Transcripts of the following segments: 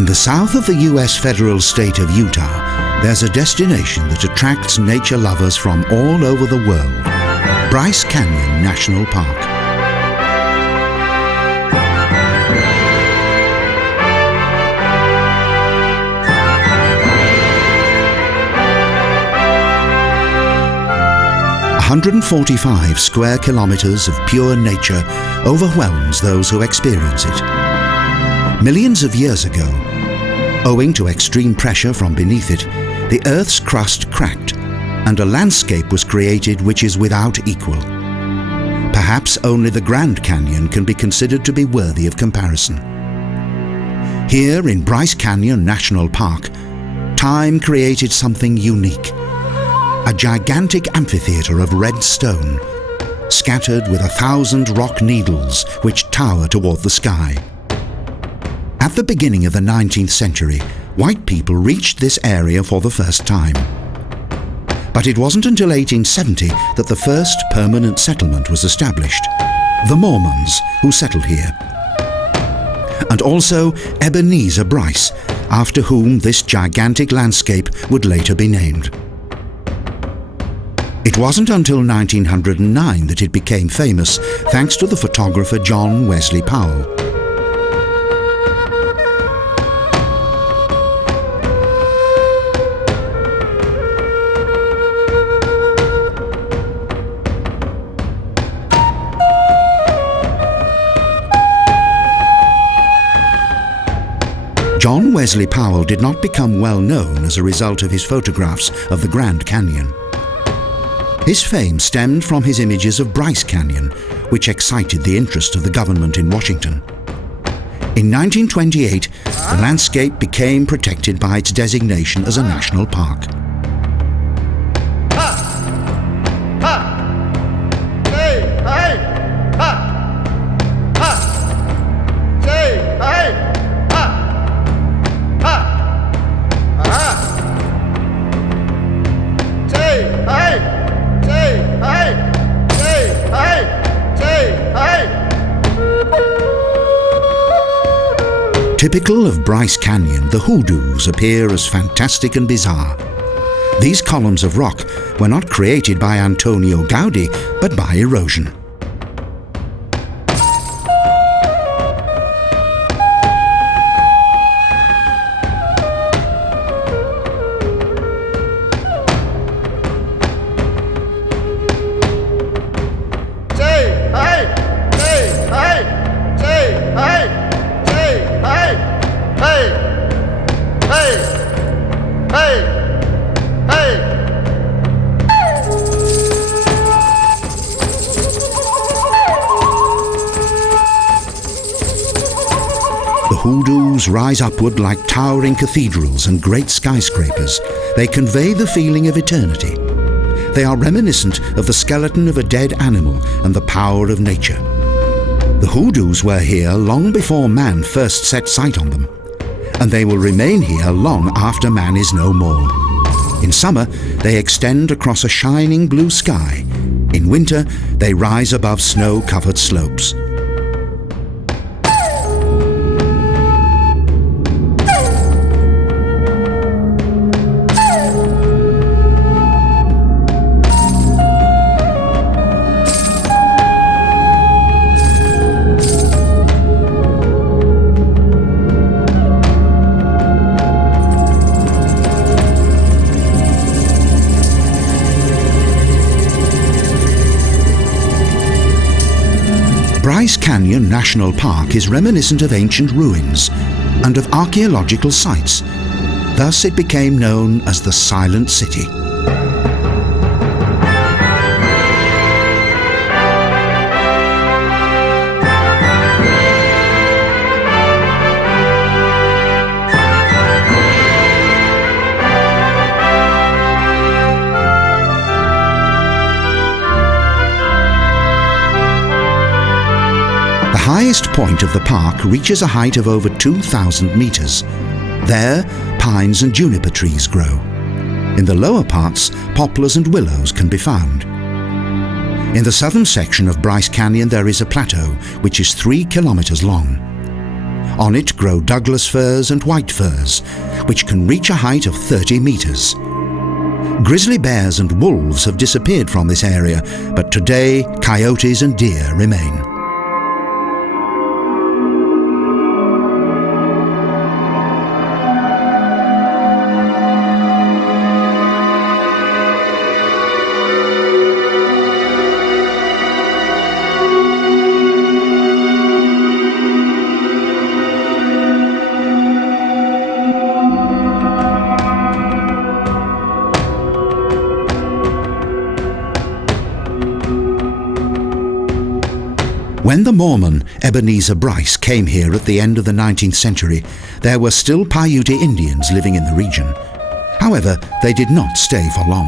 In the south of the US federal state of Utah, there's a destination that attracts nature lovers from all over the world: Bryce Canyon National Park. "145 square kilometres of pure nature overwhelms those who experience it. Millions of years ago, owing to extreme pressure from beneath it, the Earth's crust cracked, and a landscape was created which is without equal. Perhaps only the Grand Canyon can be considered to be worthy of comparison. Here in Bryce Canyon National Park, time created something unique. A gigantic amphitheatre of red stone, scattered with 1,000 rock needles which tower toward the sky. At the beginning of the 19th century, white people reached this area for the first time. But it wasn't until 1870 that the first permanent settlement was established: the Mormons, who settled here. And also Ebenezer Bryce, after whom this gigantic landscape would later be named. It wasn't until 1909 that it became famous, thanks to the photographer John Wesley Powell. John Wesley Powell did not become well known as a result of his photographs of the Grand Canyon. His fame stemmed from his images of Bryce Canyon, which excited the interest of the government in Washington. In 1928, the landscape became protected by its designation as a national park. Typical of Bryce Canyon, the hoodoos appear as fantastic and bizarre. These columns of rock were not created by Antonio Gaudi, but by erosion. The hoodoos rise upward like towering cathedrals and great skyscrapers. They convey the feeling of eternity. They are reminiscent of the skeleton of a dead animal and the power of nature. The hoodoos were here long before man first set sight on them, and they will remain here long after man is no more. In summer, they extend across a shining blue sky. In winter, they rise above snow-covered slopes. Bryce Canyon National Park is reminiscent of ancient ruins and of archaeological sites. Thus it became known as the Silent City. The highest point of the park reaches a height of over 2,000 meters. There, pines and juniper trees grow. In the lower parts, poplars and willows can be found. In the southern section of Bryce Canyon there is a plateau which is 3 kilometers long. On it grow Douglas firs and white firs, which can reach a height of 30 metres. Grizzly bears and wolves have disappeared from this area, but today coyotes and deer remain. When the Mormon Ebenezer Bryce came here at the end of the 19th century, there were still Paiute Indians living in the region. However, they did not stay for long.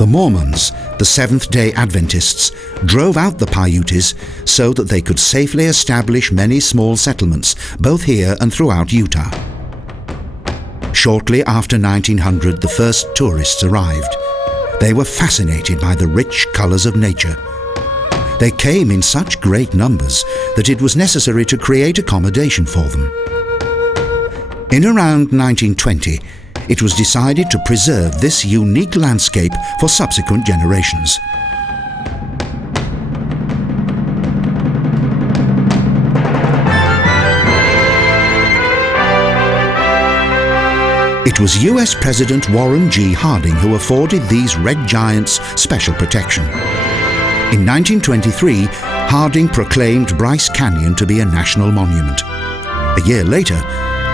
The Mormons, the Seventh-day Adventists, drove out the Paiutes so that they could safely establish many small settlements, both here and throughout Utah. Shortly after 1900, the first tourists arrived. They were fascinated by the rich colours of nature. They came in such great numbers that it was necessary to create accommodation for them. In around 1920, it was decided to preserve this unique landscape for subsequent generations. It was US President Warren G. Harding who afforded these red giants special protection. In 1923, Harding proclaimed Bryce Canyon to be a national monument. A year later,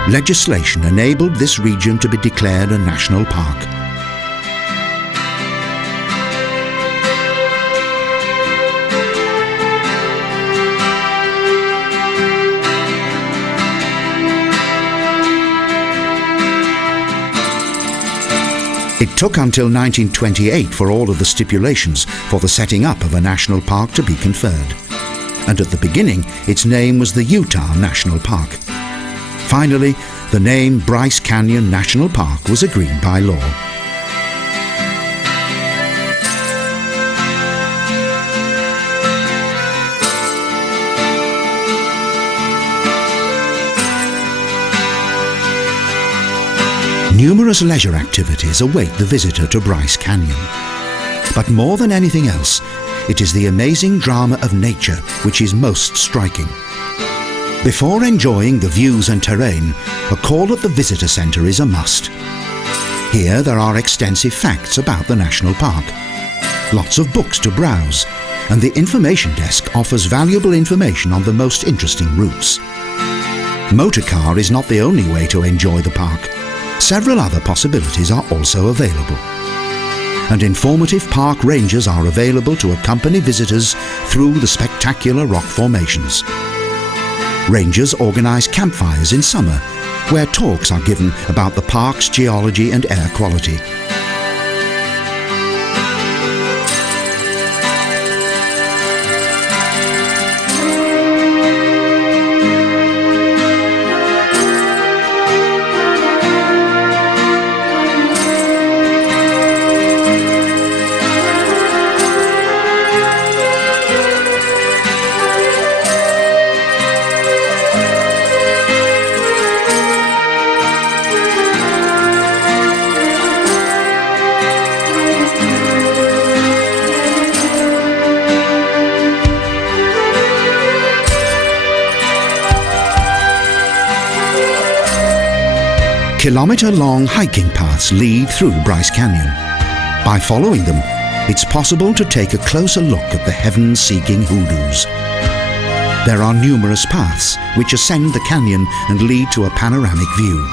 legislation enabled this region to be declared a national park. It took until 1928 for all of the stipulations for the setting up of a national park to be conferred. And at the beginning, its name was the Utah National Park. Finally, the name Bryce Canyon National Park was agreed by law. Numerous leisure activities await the visitor to Bryce Canyon. But more than anything else, it is the amazing drama of nature which is most striking. Before enjoying the views and terrain, a call at the visitor centre is a must. Here there are extensive facts about the national park, lots of books to browse, and the information desk offers valuable information on the most interesting routes. Motorcar is not the only way to enjoy the park. Several other possibilities are also available. And informative park rangers are available to accompany visitors through the spectacular rock formations. Rangers organise campfires in summer, where talks are given about the park's geology and air quality. Kilometre-long hiking paths lead through Bryce Canyon. By following them, it's possible to take a closer look at the heaven-seeking hoodoos. There are numerous paths which ascend the canyon and lead to a panoramic view.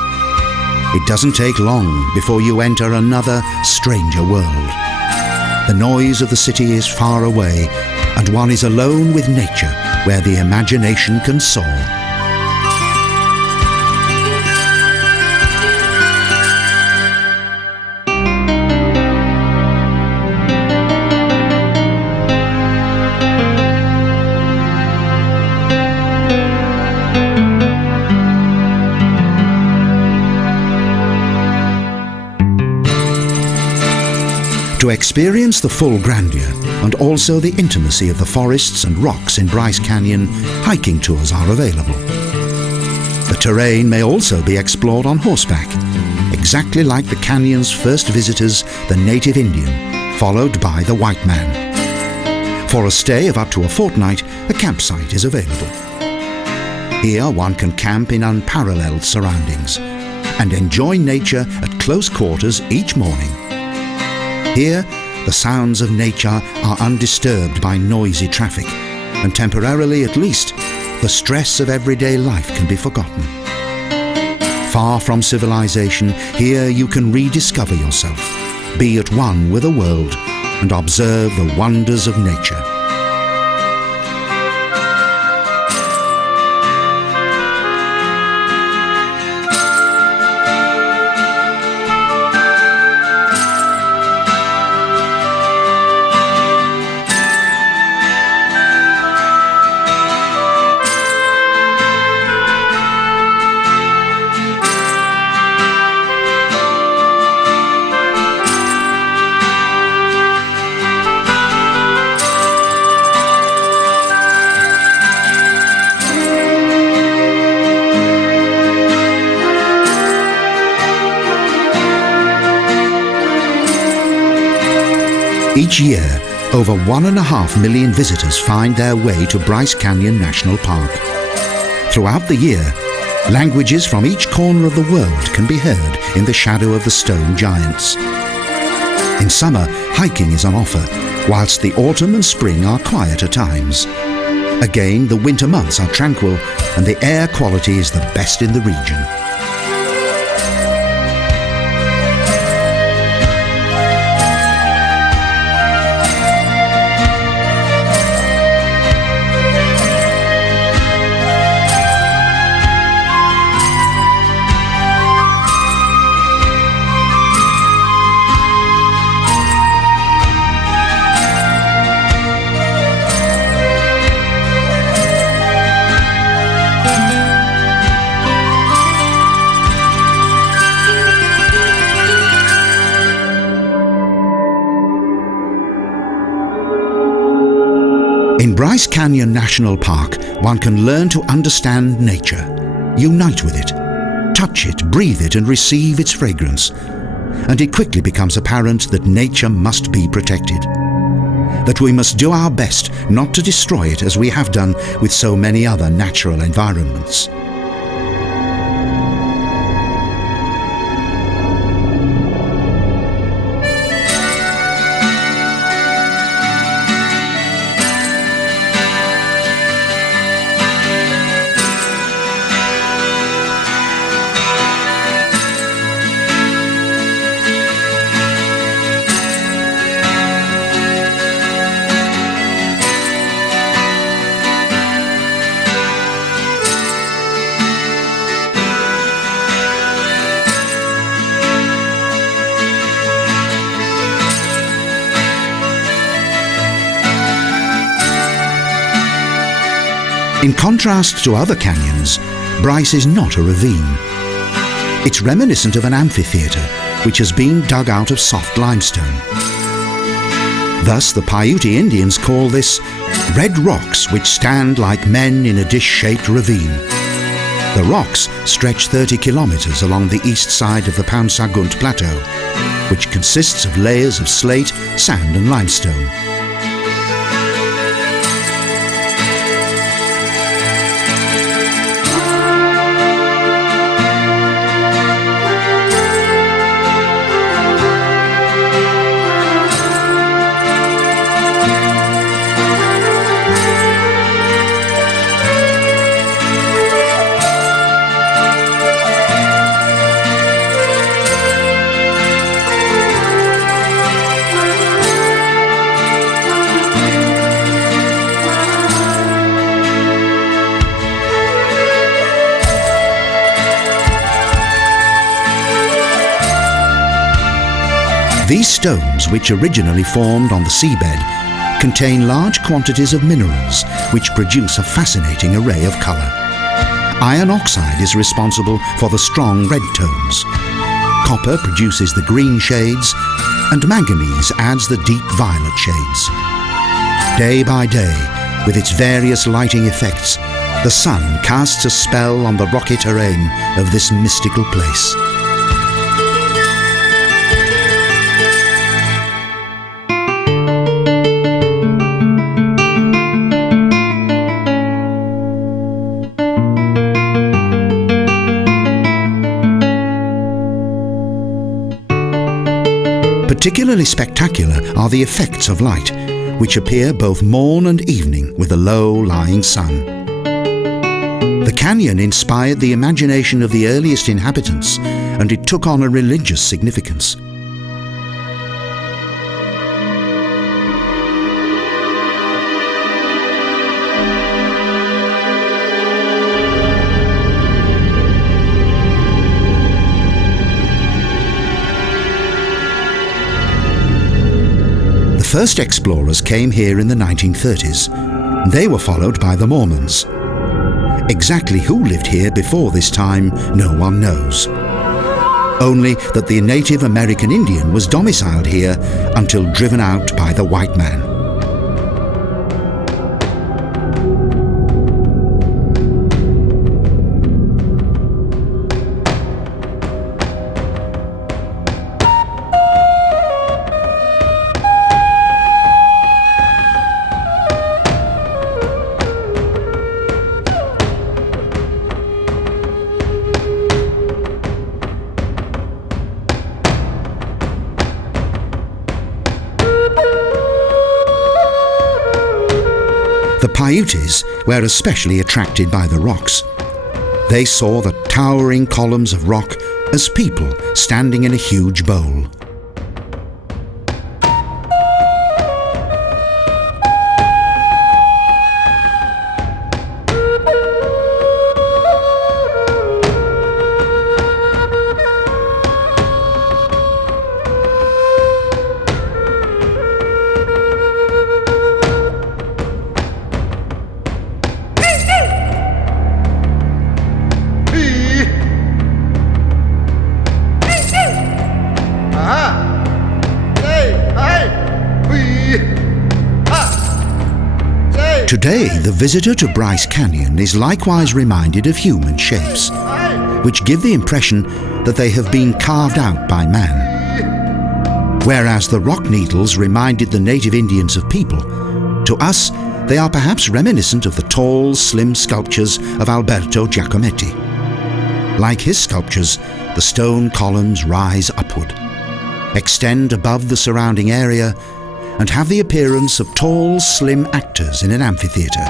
It doesn't take long before you enter another, stranger world. The noise of the city is far away, and one is alone with nature, where the imagination can soar. To experience the full grandeur and also the intimacy of the forests and rocks in Bryce Canyon, hiking tours are available. terrain may also be explored on horseback, exactly like the canyon's first visitors, the native Indian, followed by the white man. For a stay of up to a fortnight, a campsite is available. Here one can camp in unparalleled surroundings and enjoy nature at close quarters each morning. Here, the sounds of nature are undisturbed by noisy traffic, and temporarily at least, the stress of everyday life can be forgotten. Far from civilization, here you can rediscover yourself, be at one with the world, and observe the wonders of nature. Each year, over 1.5 million visitors find their way to Bryce Canyon National Park. Throughout the year, languages from each corner of the world can be heard in the shadow of the stone giants. In summer, hiking is on offer, whilst the autumn and spring are quieter times. Again, the winter months are tranquil and the air quality is the best in the region. In Bryce Canyon National Park, one can learn to understand nature, unite with it, touch it, breathe it and receive its fragrance. And it quickly becomes apparent that nature must be protected, that we must do our best not to destroy it as we have done with so many other natural environments. In contrast to other canyons, Bryce is not a ravine. It's reminiscent of an amphitheatre which has been dug out of soft limestone. Thus the Paiute Indians call this red rocks which stand like men in a dish-shaped ravine. The rocks stretch 30 kilometres along the east side of the Paunsagunt Plateau, which consists of layers of slate, sand and limestone. These stones, which originally formed on the seabed, contain large quantities of minerals which produce a fascinating array of colour. Iron oxide is responsible for the strong red tones. Copper produces the green shades, and manganese adds the deep violet shades. Day by day, with its various lighting effects, The sun casts a spell on the rocky terrain of this mystical place. Particularly spectacular are the effects of light, which appear both morn and evening with a low-lying sun. The canyon inspired the imagination of the earliest inhabitants, and it took on a religious significance. The first explorers came here in the 1930s. They were followed by the Mormons. Exactly who lived here before this time, no one knows. Only that the Native American Indian was domiciled here until driven out by the white man. The Paiutes were especially attracted by the rocks. They saw the towering columns of rock as people standing in a huge bowl. Today, the visitor to Bryce Canyon is likewise reminded of human shapes, which give the impression that they have been carved out by man. Whereas the rock needles reminded the native Indians of people, to us they are perhaps reminiscent of the tall, slim sculptures of Alberto Giacometti. Like his sculptures, the stone columns rise upward, extend above the surrounding area, and have the appearance of tall, slim actors in an amphitheatre.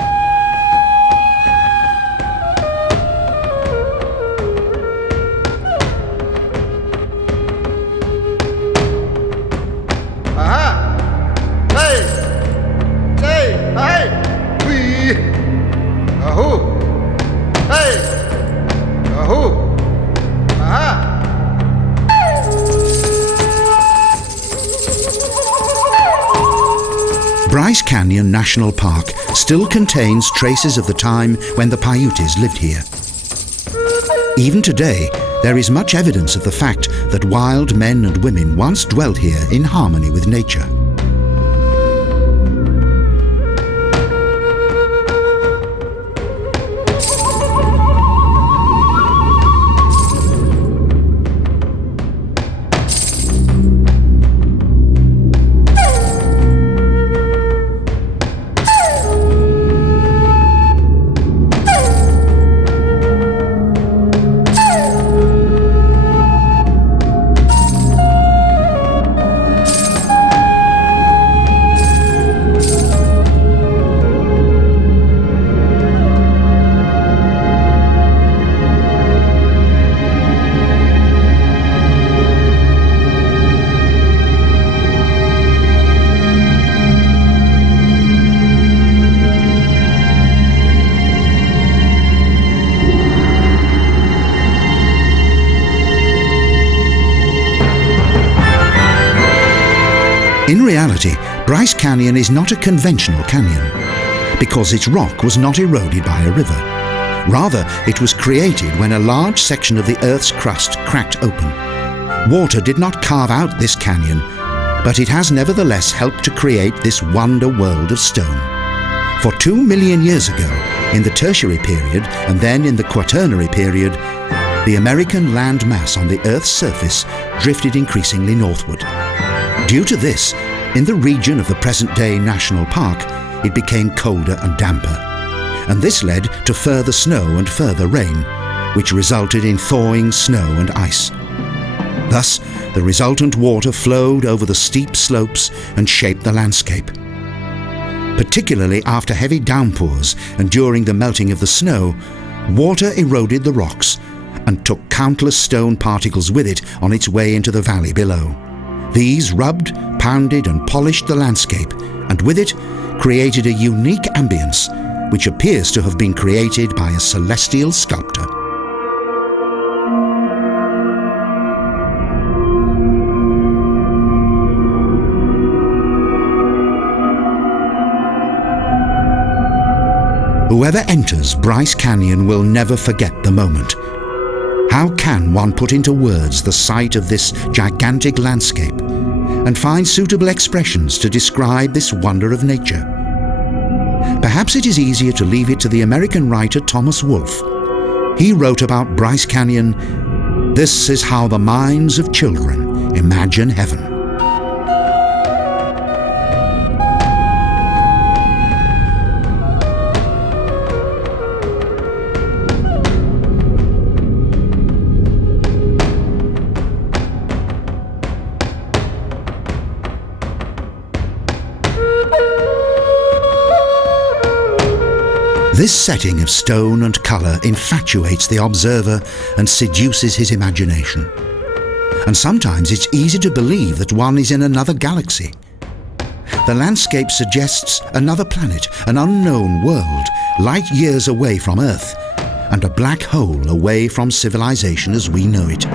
Bryce Canyon National Park still contains traces of the time when the Paiutes lived here. Even today, there is much evidence of the fact that wild men and women once dwelt here in harmony with nature. In reality, Bryce Canyon is not a conventional canyon, because its rock was not eroded by a river. Rather, it was created when a large section of the Earth's crust cracked open. Water did not carve out this canyon, but it has nevertheless helped to create this wonder world of stone. For 2 million years ago, In the Tertiary period and then in the Quaternary period, the American land mass on the Earth's surface drifted increasingly northward. Due to this, in the region of the present-day national park, it became colder and damper. And this led to further snow and further rain, which resulted in thawing snow and ice. Thus, the resultant water flowed over the steep slopes and shaped the landscape. Particularly after heavy downpours and during the melting of the snow, water eroded the rocks and took countless stone particles with it on its way into the valley below. These rubbed, pounded and polished the landscape, and with it created a unique ambience which appears to have been created by a celestial sculptor. Whoever enters Bryce Canyon will never forget the moment. How can one put into words the sight of this gigantic landscape and find suitable expressions to describe this wonder of nature? Perhaps it is easier to leave it to the American writer Thomas Wolfe. He wrote about Bryce Canyon, "This is how the minds of children imagine heaven." This setting of stone and colour infatuates the observer and seduces his imagination. And sometimes it's easy to believe that one is in another galaxy. The landscape suggests another planet, an unknown world, light years away from Earth, and a black hole away from civilization as we know it.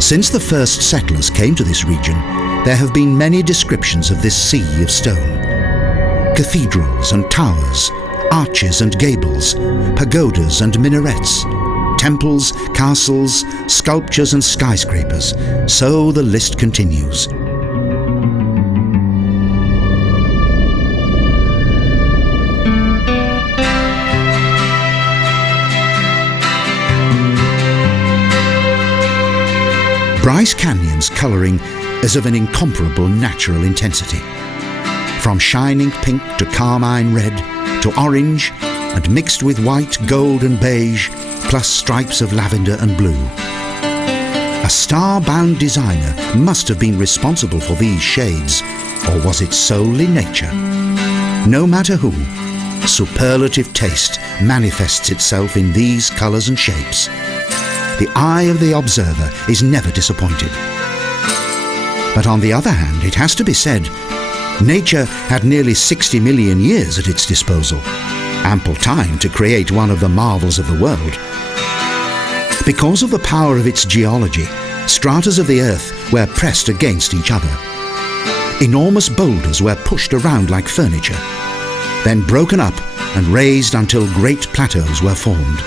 Since the first settlers came to this region, there have been many descriptions of this sea of stone. Cathedrals and towers, arches and gables, pagodas and minarets, temples, castles, sculptures and skyscrapers, so the list continues. Bryce Canyon's colouring is of an incomparable natural intensity. From shining pink to carmine red to orange and mixed with white, gold and beige, plus stripes of lavender and blue. A star-bound designer must have been responsible for these shades, or was it solely nature? No matter who, superlative taste manifests itself in these colours and shapes. The eye of the observer is never disappointed. But on the other hand, it has to be said, nature had nearly 60 million years at its disposal, ample time to create one of the marvels of the world. Because of the power of its geology, stratas of the earth were pressed against each other. Enormous boulders were pushed around like furniture, then broken up and raised until great plateaus were formed.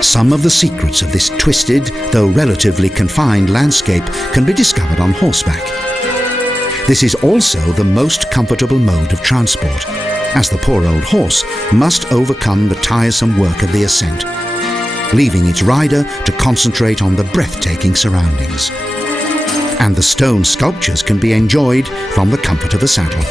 Some of the secrets of this twisted, though relatively confined landscape can be discovered on horseback. This is also the most comfortable mode of transport, as the poor old horse must overcome the tiresome work of the ascent. leaving its rider to concentrate on the breathtaking surroundings. And the stone sculptures can be enjoyed from the comfort of a saddle.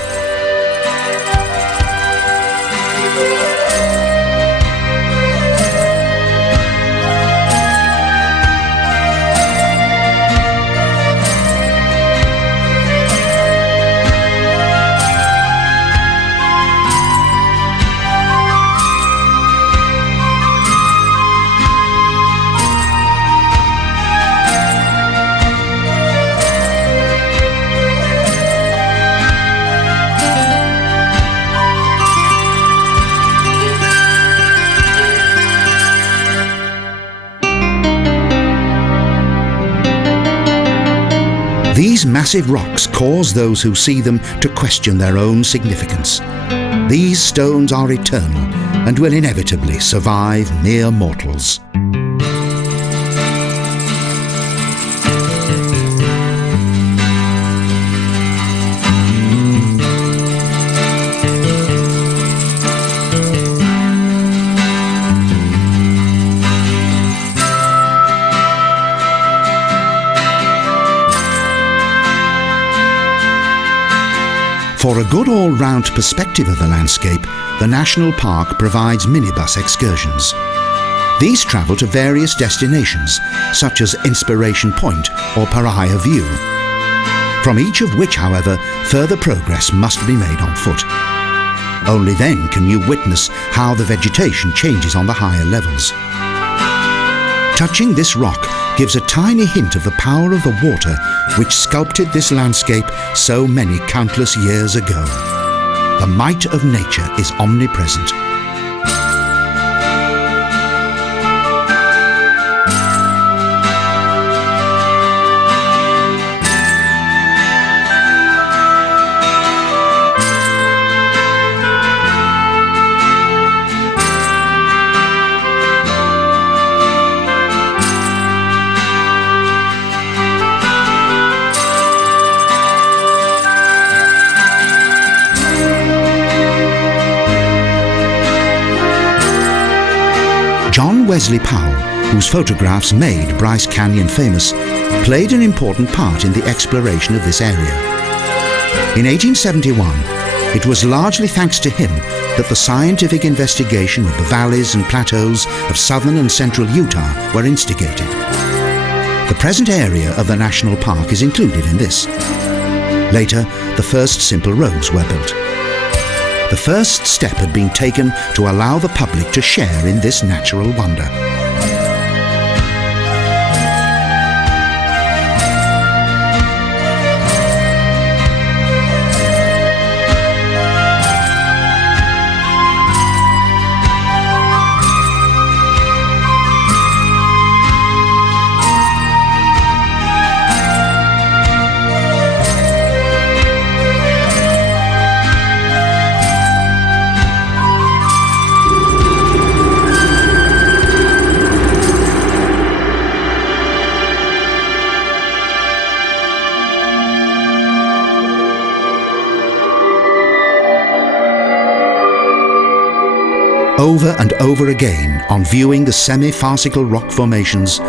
These massive rocks cause those who see them to question their own significance. These stones are eternal and will inevitably survive mere mortals. For a good all-round perspective of the landscape, the National Park provides minibus excursions. These travel to various destinations, such as Inspiration Point or Pariah View, from each of which, however, further progress must be made on foot. Only then can you witness how the vegetation changes on the higher levels. Touching this rock gives a tiny hint of the power of the water which sculpted this landscape so many countless years ago. The might of nature is omnipresent. John Wesley Powell, whose photographs made Bryce Canyon famous, played an important part in the exploration of this area. In 1871, it was largely thanks to him that the scientific investigation of the valleys and plateaus of southern and central Utah were instigated. The present area of the national park is included in this. Later, the first simple roads were built. The first step had been taken to allow the public to share in this natural wonder. Over and over again, on viewing the semi-farcical rock formations,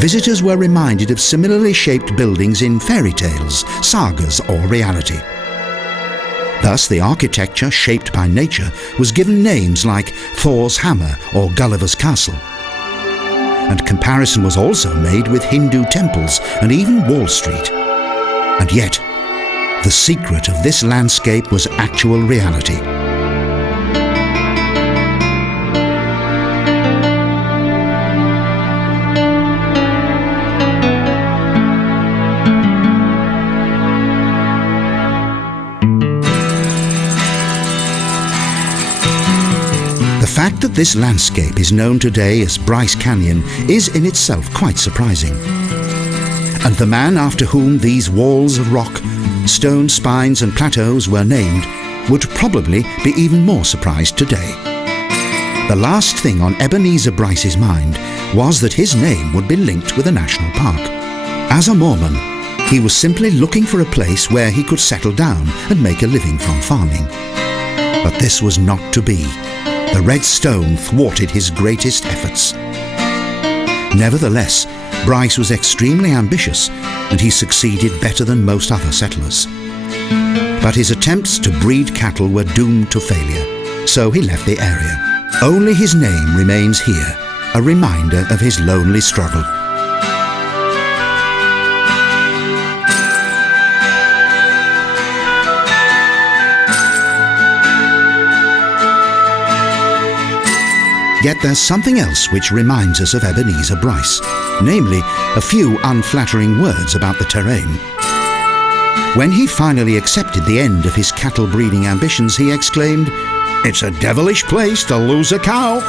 visitors were reminded of similarly shaped buildings in fairy tales, sagas, or reality. Thus, the architecture shaped by nature was given names like Thor's Hammer or Gulliver's Castle. And comparison was also made with Hindu temples and even Wall Street. And yet, the secret of this landscape was actual reality. The fact that this landscape is known today as Bryce Canyon is in itself quite surprising. And the man after whom these walls of rock, stone spines and plateaus were named would probably be even more surprised today. The last thing on Ebenezer Bryce's mind was that his name would be linked with a national park. As a Mormon, he was simply looking for a place where he could settle down and make a living from farming. But this was not to be. The red stone thwarted his greatest efforts. Nevertheless, Bryce was extremely ambitious, and he succeeded better than most other settlers. But his attempts to breed cattle were doomed to failure, so he left the area. Only his name remains here, a reminder of his lonely struggle. Yet there's something else which reminds us of Ebenezer Bryce, namely a few unflattering words about the terrain. When he finally accepted the end of his cattle breeding ambitions, he exclaimed, "It's a devilish place to lose a cow."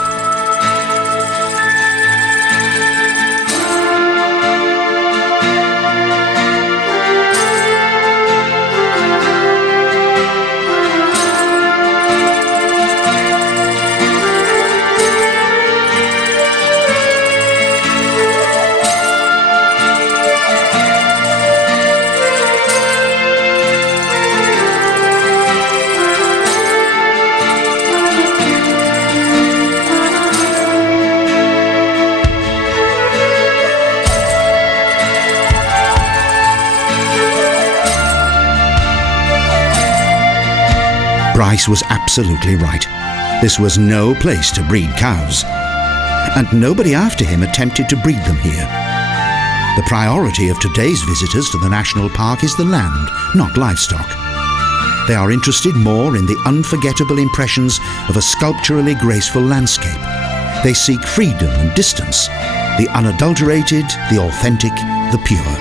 Bryce was absolutely right. This was no place to breed cows, and nobody after him attempted to breed them here. The priority of today's visitors to the national park is the land, not livestock. They are interested more in the unforgettable impressions of a sculpturally graceful landscape. They seek freedom and distance, the unadulterated, the authentic, the pure.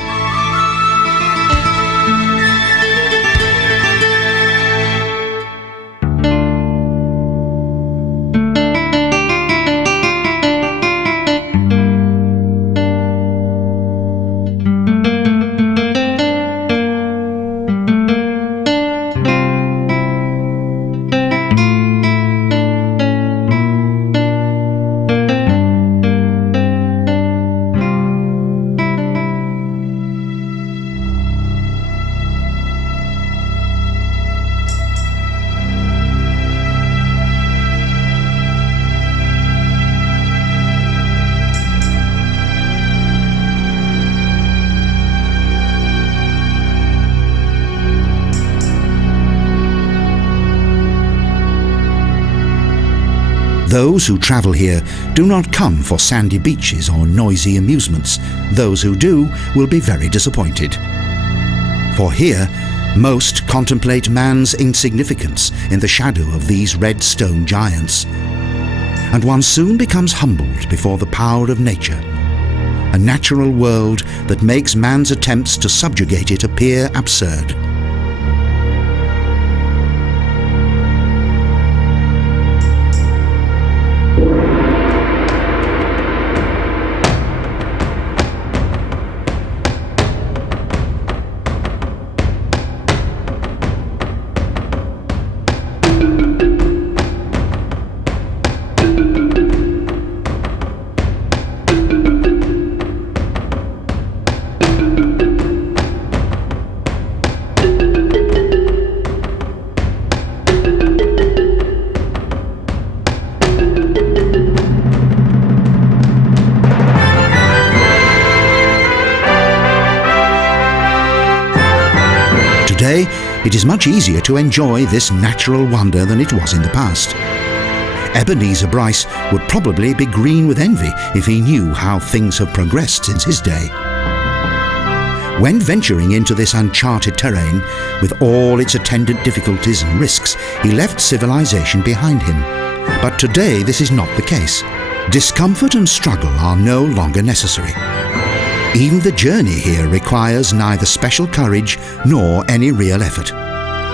Those who travel here do not come for sandy beaches or noisy amusements. Those who do will be very disappointed. For here, most contemplate man's insignificance in the shadow of these red stone giants. And one soon becomes humbled before the power of nature, a natural world that makes man's attempts to subjugate it appear absurd. Today, it is much easier to enjoy this natural wonder than it was in the past. Ebenezer Bryce would probably be green with envy if he knew how things have progressed since his day. When venturing into this uncharted terrain, with all its attendant difficulties and risks, he left civilization behind him. But today this is not the case. Discomfort and struggle are no longer necessary. Even the journey here requires neither special courage nor any real effort.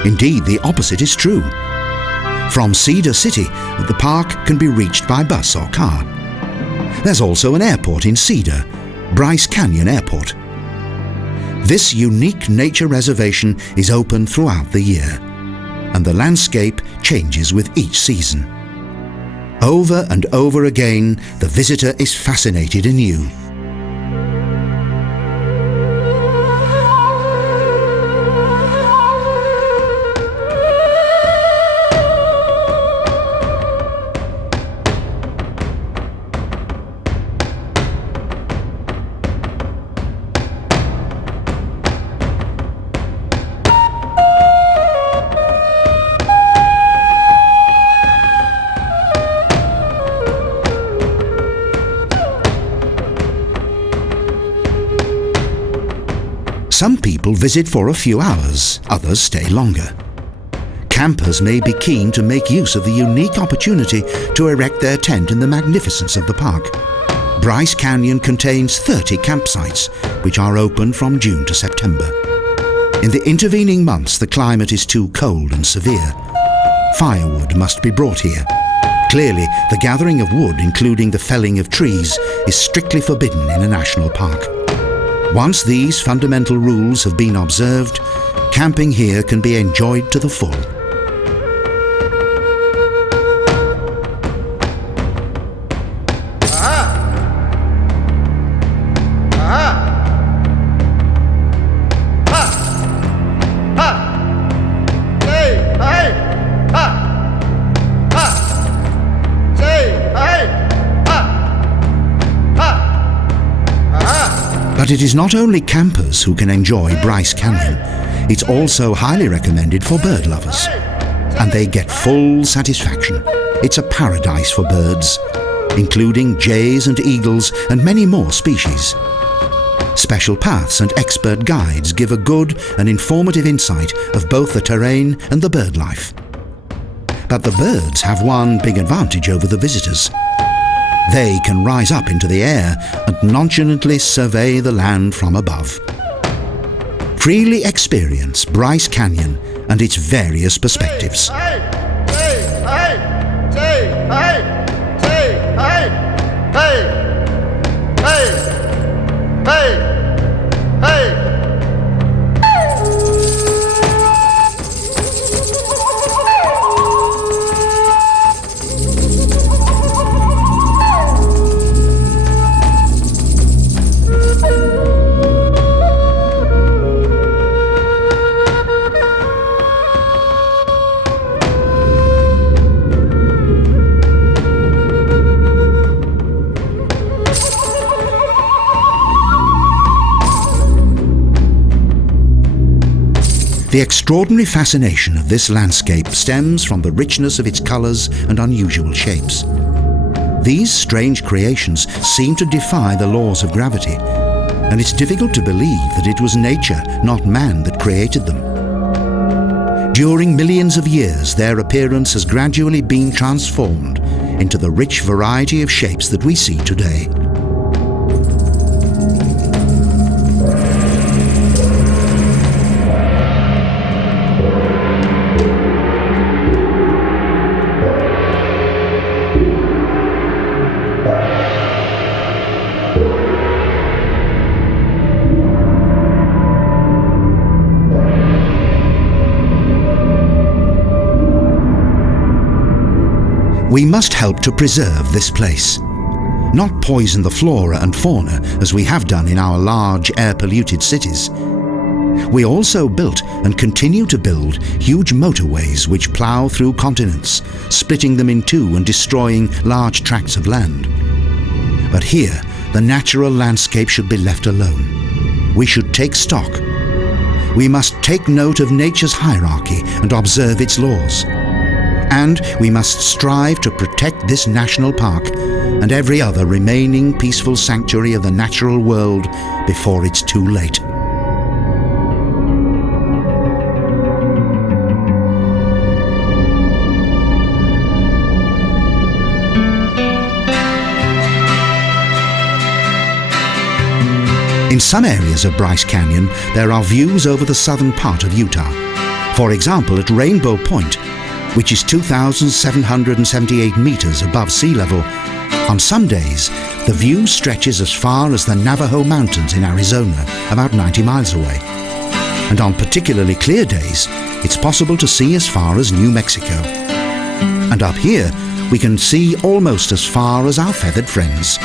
Indeed, the opposite is true. From Cedar City, the park can be reached by bus or car. There's also an airport in Cedar, Bryce Canyon Airport. This unique nature reservation is open throughout the year, and the landscape changes with each season. Over and over again, the visitor is fascinated anew. Some people visit for a few hours, others stay longer. Campers may be keen to make use of the unique opportunity to erect their tent in the magnificence of the park. Bryce Canyon contains 30 campsites, which are open from June to September. In the intervening months, the climate is too cold and severe. Firewood must be brought here. Clearly, the gathering of wood, including the felling of trees, is strictly forbidden in a national park. Once these fundamental rules have been observed, camping here can be enjoyed to the full. But it is not only campers who can enjoy Bryce Canyon, it's also highly recommended for bird lovers. And they get full satisfaction. It's a paradise for birds, including jays and eagles and many more species. Special paths and expert guides give a good and informative insight of both the terrain and the bird life. But the birds have one big advantage over the visitors. They can rise up into the air and nonchalantly survey the land from above. Freely experience Bryce Canyon and its various perspectives. The extraordinary fascination of this landscape stems from the richness of its colours and unusual shapes. These strange creations seem to defy the laws of gravity, and it's difficult to believe that it was nature, not man, that created them. During millions of years, their appearance has gradually been transformed into the rich variety of shapes that we see today. We must help to preserve this place, not poison the flora and fauna as we have done in our large air-polluted cities. We also built and continue to build huge motorways which plough through continents, splitting them in two and destroying large tracts of land. But here, the natural landscape should be left alone. We should take stock. We must take note of nature's hierarchy and observe its laws. And we must strive to protect this national park and every other remaining peaceful sanctuary of the natural world before it's too late. In some areas of Bryce Canyon, there are views over the southern part of Utah. For example, at Rainbow Point, which is 2,778 meters above sea level. On some days, the view stretches as far as the Navajo Mountains in Arizona, about 90 miles away. And on particularly clear days, it's possible to see as far as New Mexico. And up here, we can see almost as far as our feathered friends.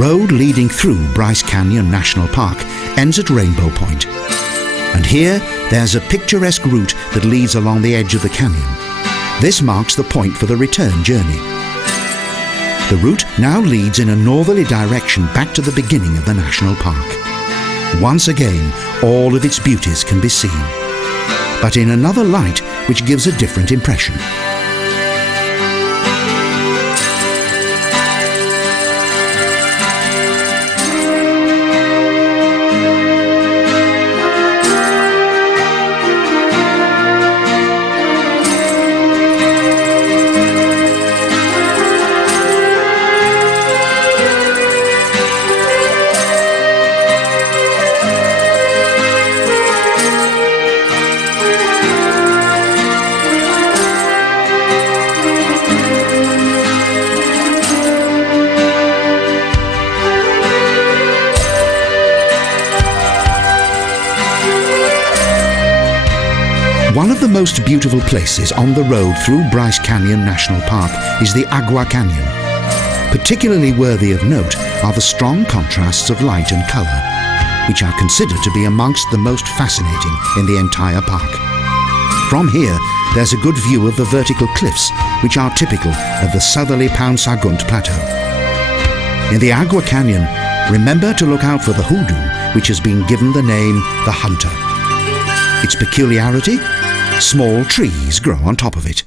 road leading through Bryce Canyon National Park ends at Rainbow Point. And here, there's a picturesque route that leads along the edge of the canyon. This marks the point for the return journey. The route now leads in a northerly direction back to the beginning of the national park. Once again, all of its beauties can be seen, but in another light which gives a different impression. One of the most beautiful places on the road through Bryce Canyon National Park is the Agua Canyon. Particularly worthy of note are the strong contrasts of light and colour, which are considered to be amongst the most fascinating in the entire park. From here, there's a good view of the vertical cliffs, which are typical of the southerly Pound Sagunt Plateau. In the Agua Canyon, remember to look out for the hoodoo, which has been given the name the Hunter. Its peculiarity? Small trees grow on top of it.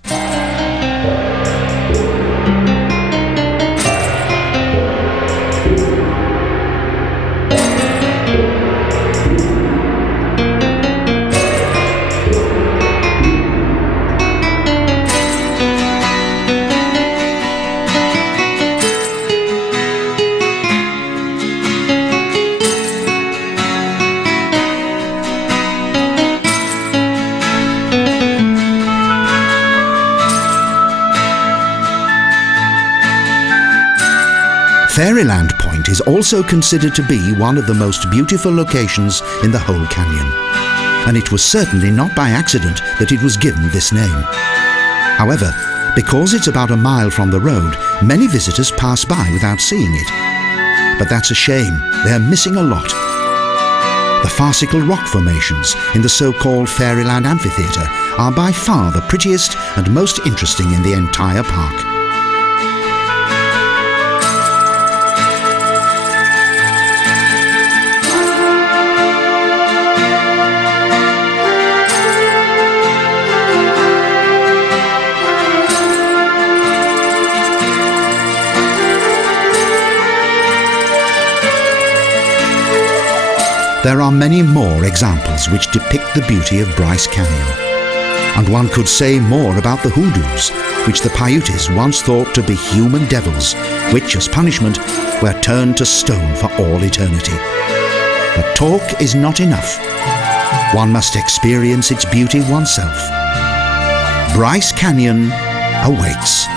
Fairyland Point is also considered to be one of the most beautiful locations in the whole canyon, and it was certainly not by accident that it was given this name. However, because it's about a mile from the road, many visitors pass by without seeing it. But that's a shame, they're missing a lot. The farcical rock formations in the so-called Fairyland Amphitheatre are by far the prettiest and most interesting in the entire park. There are many more examples which depict the beauty of Bryce Canyon. And one could say more about the hoodoos, which the Paiutes once thought to be human devils, which, as punishment, were turned to stone for all eternity. But talk is not enough. One must experience its beauty oneself. Bryce Canyon awaits.